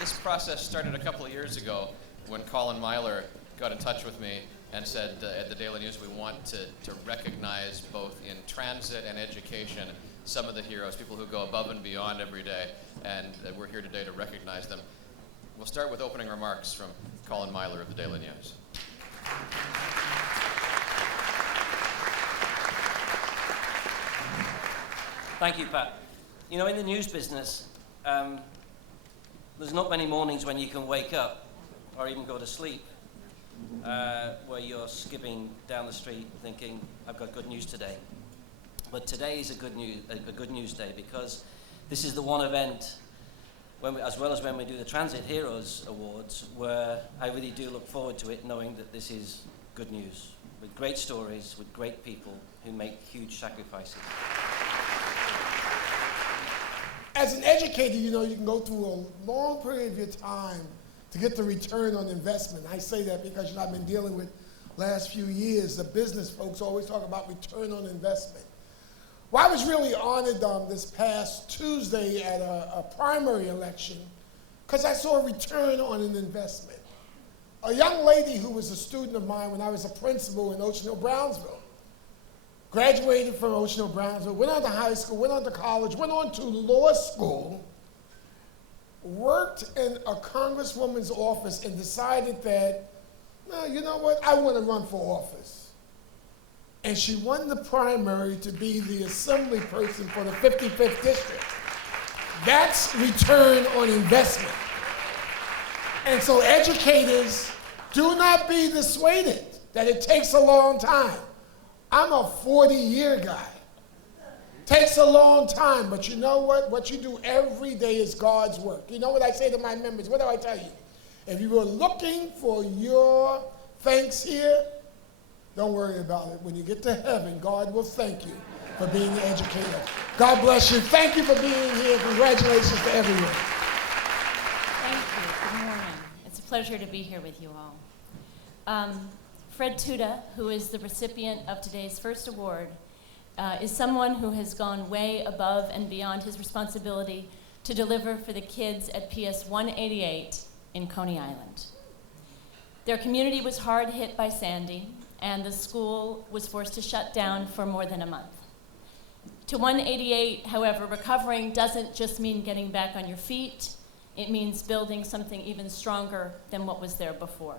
This process started a couple of years ago when Colin Myler got in touch with me and said at the Daily News we want to recognize both in transit and education some of the heroes, people who go above and beyond every day, and we're here today to recognize them. We'll start with opening remarks from Colin Myler of the Daily News. Thank you, Pat. You know, in the news business, there's not many mornings when you can wake up or even go to sleep where you're skipping down the street thinking, I've got good news today. But today is a good news day, because this is the one event, as well as when we do the Transit Heroes Awards, where I really do look forward to it, knowing that this is good news, with great stories, with great people who make huge sacrifices. As an educator, you know, you can go through a long period of your time to get the return on investment. I say that because, you know, I've been dealing with last few years, the business folks always talk about return on investment. Well, I was really honored this past Tuesday at a primary election because I saw a return on an investment. A young lady who was a student of mine when I was a principal in Ocean Hill-Brownsville, graduated from Ocean Hill-Brownsville, went on to high school, went on to college, went on to law school, worked in a congresswoman's office and decided that, well, you know what, I want to run for office. And she won the primary to be the assembly person for the 55th district. That's return on investment. And so educators, do not be dissuaded that it takes a long time. I'm a 40-year guy. Takes a long time, but you know what? What you do every day is God's work. You know what I say to my members? What do I tell you? If you were looking for your thanks here, don't worry about it. When you get to heaven, God will thank you for being an educator. God bless you. Thank you for being here. Congratulations to everyone. Thank you. Good morning. It's a pleasure to be here with you all. Fred Tuda, who is the recipient of today's first award, is someone who has gone way above and beyond his responsibility to deliver for the kids at PS 188 in Coney Island. Their community was hard hit by Sandy, and the school was forced to shut down for more than a month. To 188, however, recovering doesn't just mean getting back on your feet, it means building something even stronger than what was there before.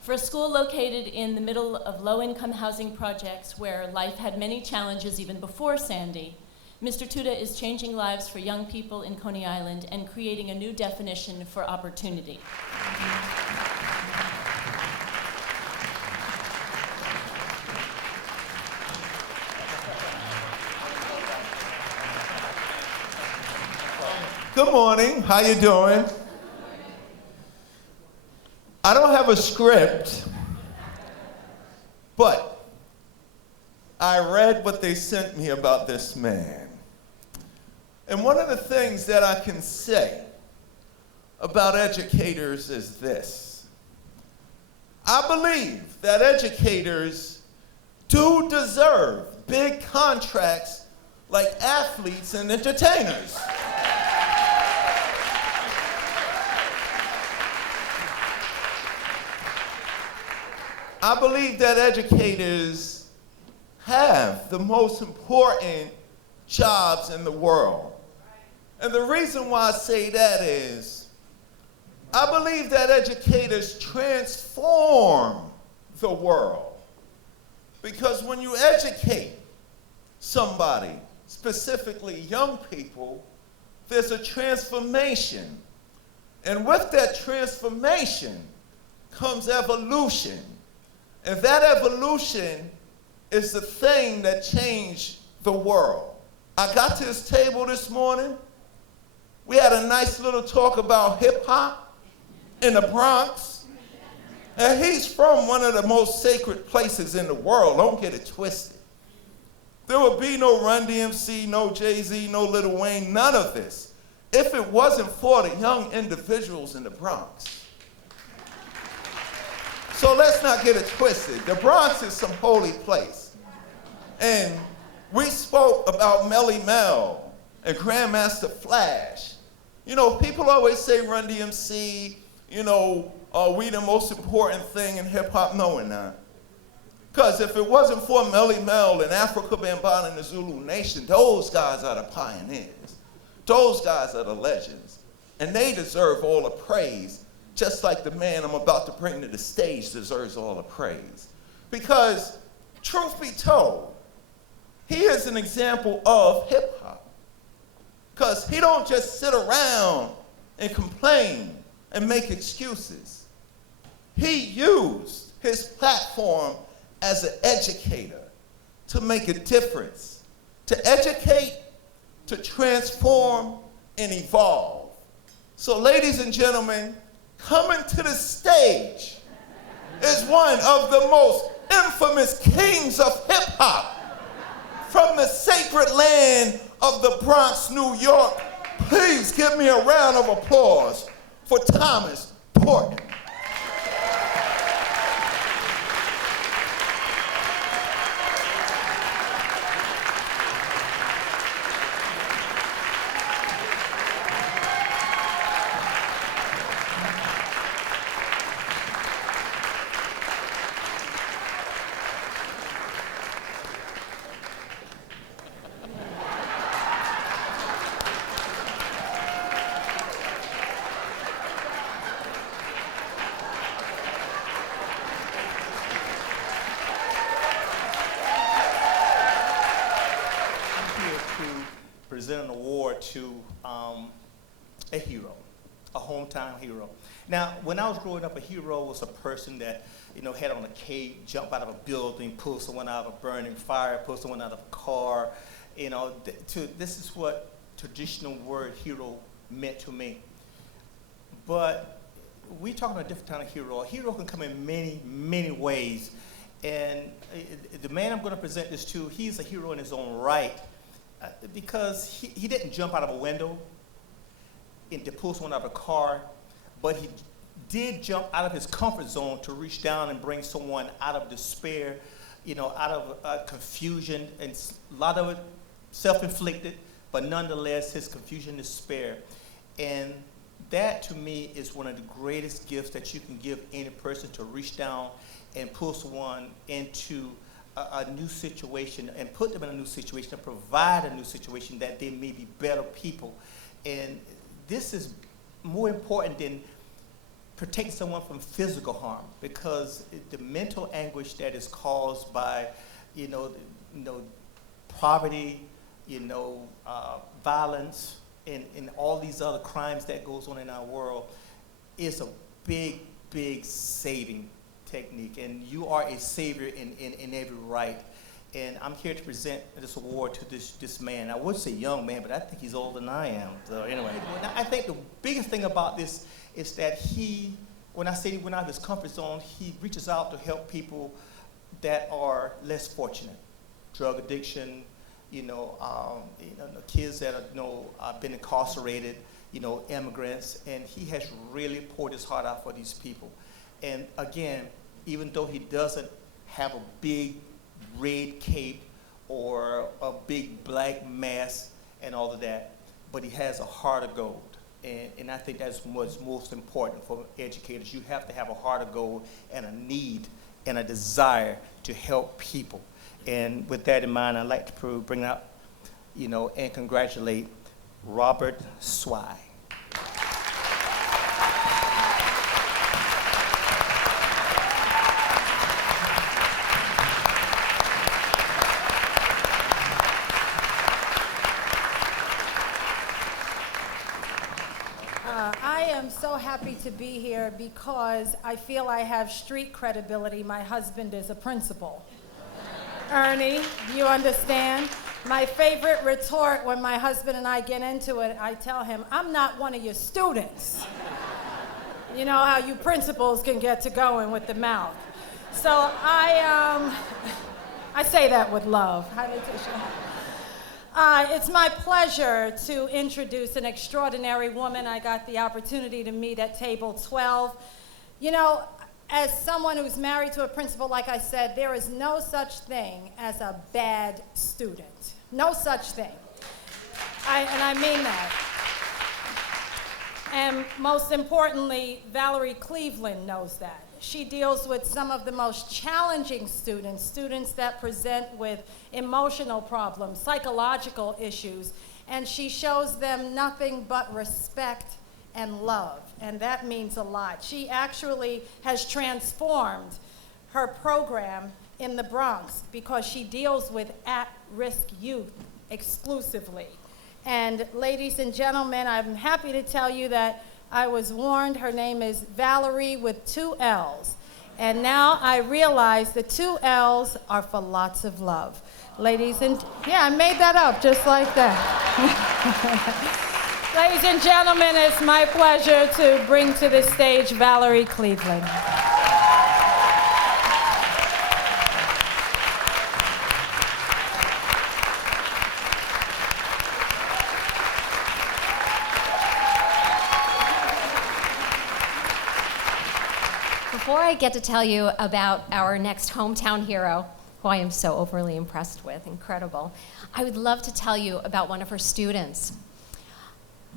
For a school located in the middle of low-income housing projects where life had many challenges even before Sandy, Mr. Tuda is changing lives for young people in Coney Island and creating a new definition for opportunity. Good morning, how you doing? I don't have a script, but I read what they sent me about this man. And one of the things that I can say about educators is this. I believe that educators do deserve big contracts like athletes and entertainers. I believe that educators have the most important jobs in the world. And the reason why I say that is, I believe that educators transform the world. Because when you educate somebody, specifically young people, there's a transformation. And with that transformation comes evolution. And that evolution is the thing that changed the world. I got to this table this morning. We had a nice little talk about hip hop in the Bronx. And he's from one of the most sacred places in the world. Don't get it twisted. There would be no Run DMC, no Jay-Z, no Lil Wayne, none of this, if it wasn't for the young individuals in the Bronx. So let's not get it twisted. The Bronx is some holy place. And we spoke about Melly Mel and Grandmaster Flash. You know, people always say Run DMC, you know, are we the most important thing in hip hop? No, we're not. Because if it wasn't for Melly Mel and Africa Bambaataa and the Zulu Nation, those guys are the pioneers. Those guys are the legends. And they deserve all the praise, just like the man I'm about to bring to the stage deserves all the praise. Because, truth be told, he is an example of hip hop. Because he don't just sit around and complain and make excuses. He used his platform as an educator to make a difference, to educate, to transform, and evolve. So ladies and gentlemen, coming to the stage is one of the most infamous kings of hip hop from the sacred land of the Bronx, New York. Please give me a round of applause for Thomas Portman. Present an award to a hero, a hometown hero. Now, when I was growing up, a hero was a person that, you know, had on a cape, jump out of a building, pull someone out of a burning fire, pull someone out of a car. You know, this is what traditional word hero meant to me. But we talking about a different kind of hero. A hero can come in many, many ways. And the man I'm going to present this to, he's a hero in his own right. Because he didn't jump out of a window and to pull someone out of a car, but he did jump out of his comfort zone to reach down and bring someone out of despair, you know, out of confusion, and a lot of it self-inflicted, but nonetheless his confusion and despair. And that to me is one of the greatest gifts that you can give any person, to reach down and pull someone into a new situation and put them in a new situation and provide a new situation that they may be better people. And this is more important than protecting someone from physical harm, because the mental anguish that is caused by, poverty, violence, and all these other crimes that goes on in our world is a big, big saving technique, and you are a savior in every right. And I'm here to present this award to this man. I would say young man, but I think he's older than I am. So anyway, I think the biggest thing about this is that when I say he went out of his comfort zone, he reaches out to help people that are less fortunate. Drug addiction, kids that are been incarcerated, immigrants, and he has really poured his heart out for these people. And again, even though he doesn't have a big red cape or a big black mask and all of that, but he has a heart of gold. And I think that's what's most important for educators. You have to have a heart of gold and a need and a desire to help people. And with that in mind, I'd like to bring up, and congratulate Robert Swy. I'm so happy to be here because I feel I have street credibility. My husband is a principal. Ernie, you understand? My favorite retort when my husband and I get into it, I tell him, I'm not one of your students. You know how you principals can get to going with the mouth. So I say that with love. Hi, Letitia. It's my pleasure to introduce an extraordinary woman I got the opportunity to meet at table 12. As someone who's married to a principal, like I said, there is no such thing as a bad student. No such thing. And I mean that. And most importantly, Valerie Cleveland knows that. She deals with some of the most challenging students, students that present with emotional problems, psychological issues, and she shows them nothing but respect and love, and that means a lot. She actually has transformed her program in the Bronx because she deals with at-risk youth exclusively. And ladies and gentlemen, I'm happy to tell you that I was warned her name is Valerie with 2 L's. And now I realize the 2 L's are for lots of love. Ladies and, yeah, I made that up just like that. Ladies and gentlemen, it's my pleasure to bring to the stage Valerie Cleveland. Before I get to tell you about our next hometown hero, who I am so overly impressed with, incredible, I would love to tell you about one of her students.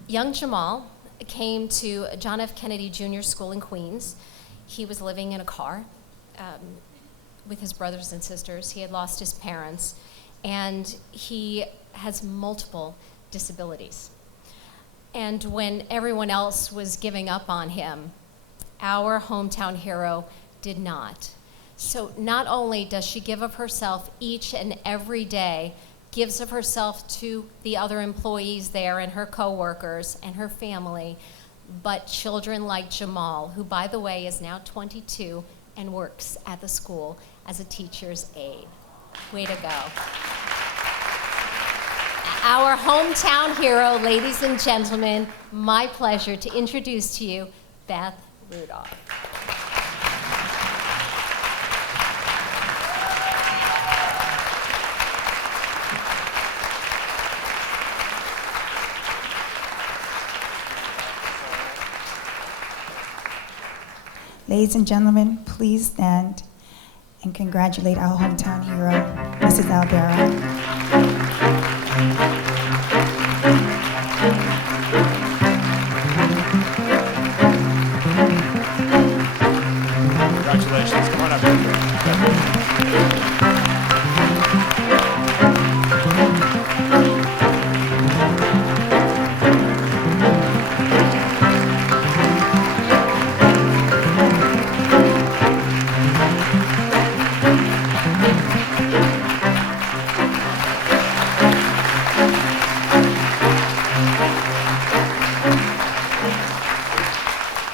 Young Jamal came to John F. Kennedy Jr. School in Queens. He was living in a car with his brothers and sisters. He had lost his parents, and he has multiple disabilities. And when everyone else was giving up on him, our hometown hero did not. So not only does she give of herself each and every day, gives of herself to the other employees there and her coworkers and her family, but children like Jamal, who by the way is now 22 and works at the school as a teacher's aide. Way to go. Our hometown hero, ladies and gentlemen, my pleasure to introduce to you Beth Rudolph. Ladies and gentlemen, please stand and congratulate our hometown hero, Mrs. Albera. Congratulations. Come on up.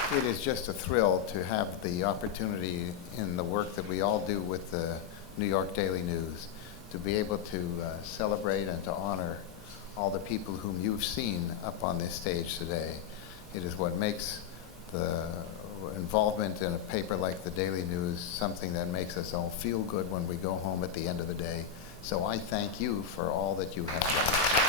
It is just a thrill to have the opportunity in the work that we all do with the New York Daily News to be able to celebrate and to honor all the people whom you've seen up on this stage today. It is what makes the involvement in a paper like the Daily News something that makes us all feel good when we go home at the end of the day. So I thank you for all that you have done.